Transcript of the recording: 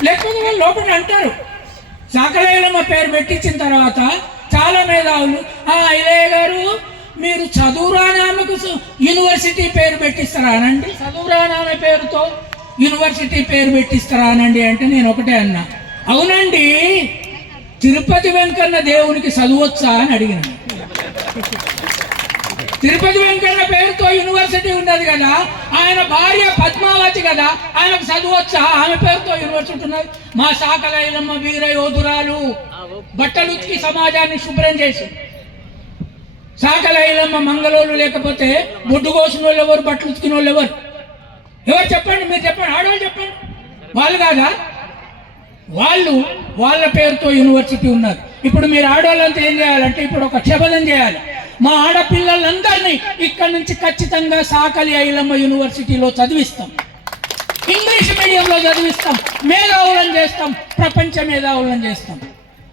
లేకపోతే వాళ్ళు లోపల అంటారు. సాకలేలమ్మ పేరు పెట్టించిన తర్వాత చాలా మేధావులు ఆ ఇలయ్య గారు మీరు చదువురానామకు యూనివర్సిటీ పేరు పెట్టిస్తారా అనండి? చదువురానామె పేరుతో యూనివర్సిటీ పేరు పెట్టిస్తారా అనండి అంటే నేను ఒకటే అన్నా. అవునండి తిరుపతి వెంకన్న దేవునికి చదువొచ్చా? అని అడిగిన. తిరుపతి వెంకన్న పేరుతో యూనివర్సిటీ ఉన్నది కదా ఆయన భార్య పద్మావతి కదా ఆయనకు చదువచ్చా ఆమె పేరుతో యూనివర్సిటీ ఉన్నది. మా శాఖలైలమ్మ వీర యోధురాలు బట్టలు ఉతికి సమాజాన్ని శుభ్రం చేసి. శాఖలైలమ్మ మంగళోళ్ళు లేకపోతే బొడ్డు కోసిన వాళ్ళు ఎవరు బట్టలు ఉతికిన వాళ్ళు ఎవరు? ఎవరు చెప్పండి మీరు చెప్పండి ఆడవాళ్ళు చెప్పండి. వాళ్ళు కాదా? వాళ్ళు వాళ్ళ పేరుతో యూనివర్సిటీ ఉన్నారు ఇప్పుడు మీరు ఆడవాళ్ళంతా ఏం చేయాలంటే ఇప్పుడు ఒక శపథం చేయాలి. మా ఆడపిల్లలందరినీ ఇక్కడ నుంచి ఖచ్చితంగా సాకలి ఐలమ్మ యూనివర్సిటీలో చదివిస్తాం. ఇంగ్లీష్ మీడియంలో చదివిస్తాం. మేధావులను చేస్తాం. ప్రపంచ మేధావులను చేస్తాం.